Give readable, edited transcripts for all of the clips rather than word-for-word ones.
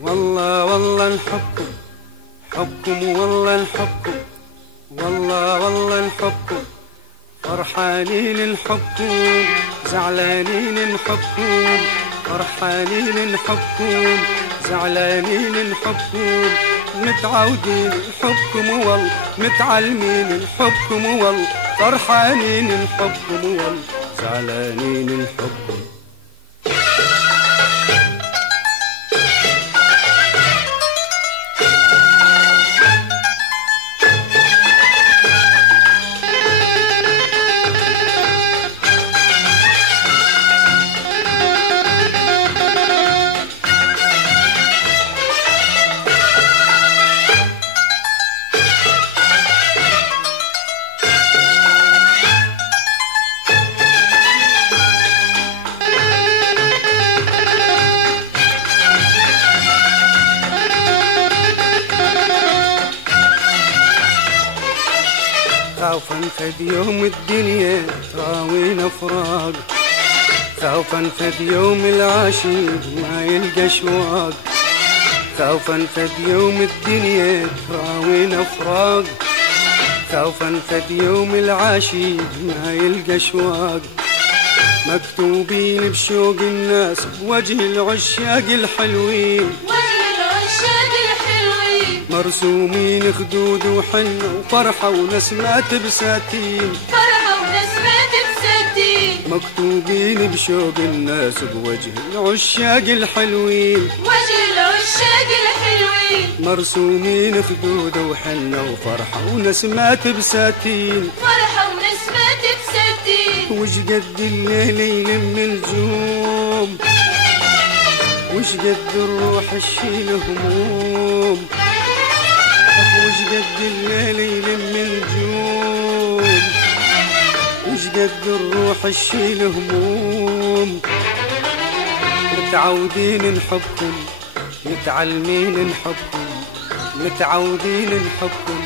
والله والله نحبكم، حبكم والله نحبكم، والله نحبكم، فرحانين نحبكم، زعلانين نحبكم، فرحانين نحبكم، زعلانين نحبكم، متعودين نحبكم والله، متعلمين نحبكم والله، فرحانين نحبكم والله، زعلانين نحبكم. خوفا فد يوم الدنيا تراوينا فراق، خوفا فد يوم العاشق ما يلقى شواق، خوفا فد يوم الدنيا تراوينا فراق، خوفا فد يوم العاشق ما يلقى شواق، مكتوبين بشوق الناس بوجه العشاق الحلوين، مرسومين خدود وحنة وفرحة ونسمات بساتين، فرحة ونسمات بساتين، مكتوبين بشوق الناس بوجه العشاق الحلوين، وجه العشاق الحلوين، مرسومين خدود وحنة وفرحة ونسمات بساتين، فرحة ونسمات بساتين، وش قد الليل يلم الجوم، وش قد الروح الشيل هموم، وش قد الليل يلم الجوم، وش قد الروح الشيل هموم، متعودين نحبكم، متعلمين نحبكم، متعودين نحبكم،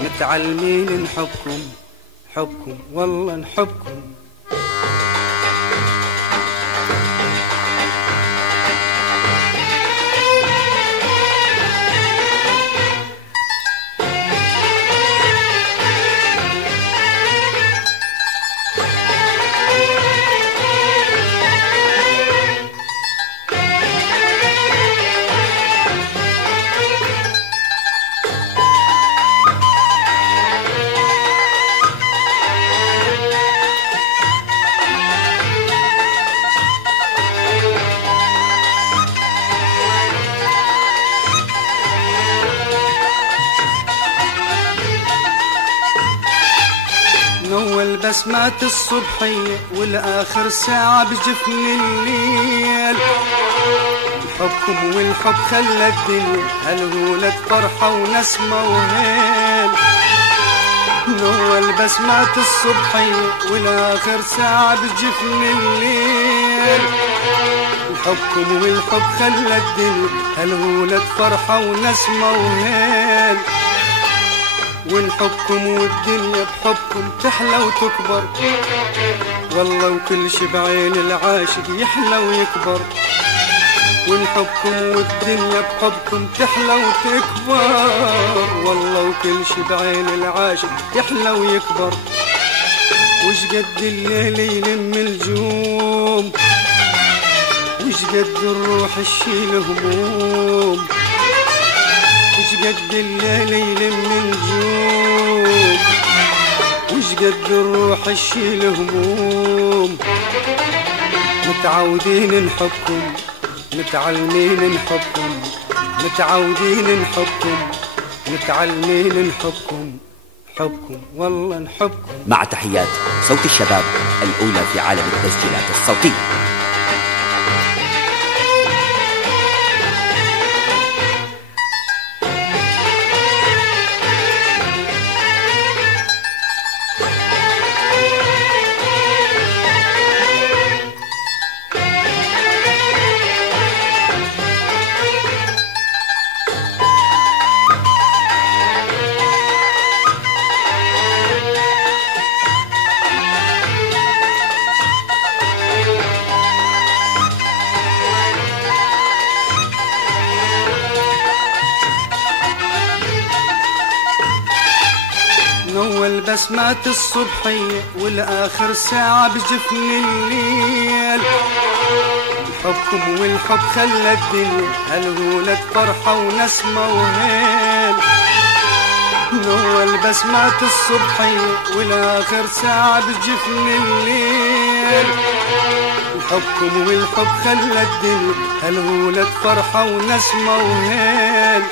متعلمين نحبكم، حبكم والله نحبكم. أول بسمات الصبحية والآخر ساعة بجفن الليل، حبكم والحب خلى الدنيا هالهولة فرحة ونسمة وهيل، أول بسمات الصبحية والآخر ساعة بجفن الليل، حبكم والحب خلى الدنيا هالهولة فرحة ونسمة وهيل، ونحبكم والدنيا بحبكم تحلى وتكبر، والله وكل شي بعين العاشق يحلى ويكبر، ونحبكم والدنيا بحبكم تحلى وتكبر، والله وكل شي بعين العاشق يحلى ويكبر، وش قد الليل يلم الجوم، وش قد الروح الشيل هموم، وش قد الليل يلم الجوم، وش قد الروح الشيل هموم، متعودين نحبكم، متعلمين نحبكم، متعودين نحبكم، متعلمين نحبكم، حبكم والله نحبكم. مع تحيات صوت الشباب الأولى في عالم التسجيلات الصوتية. البسمات الصبحية والآخر ساعة بجفن الليل. حبكم والحب خلى الدنيا هالهولة فرحة ونسمة وهيل. البسمات الصبحية والآخر ساعة بجفن الليل. حبكم والحب خلى الدنيا هالهولة فرحة ونسمة وهيل.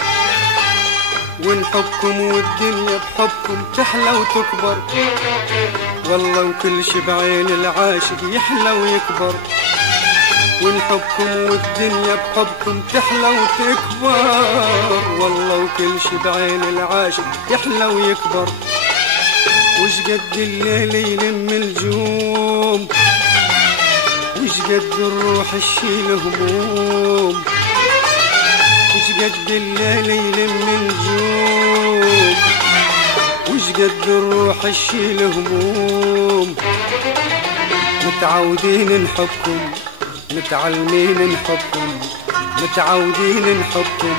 ونحبكم والدنيا بحبكم تحلى وتكبر، والله وكل شي بعين العاشق يحلى ويكبر. ونحبكم والدنيا بحبكم تحلى وتكبر، والله وكل شي بعين العاشق يحلى ويكبر. وش قد الليل يلم الجوم، وش قد الروح تشيل هموم. وش قد الليل يلم الجوم، وش قد الروح تشيل هموم. متعودين نحبكم، متعلمين نحبكم، متعودين نحبكم،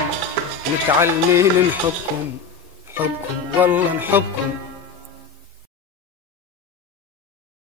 متعلمين نحبكم. حبكم والله نحبكم.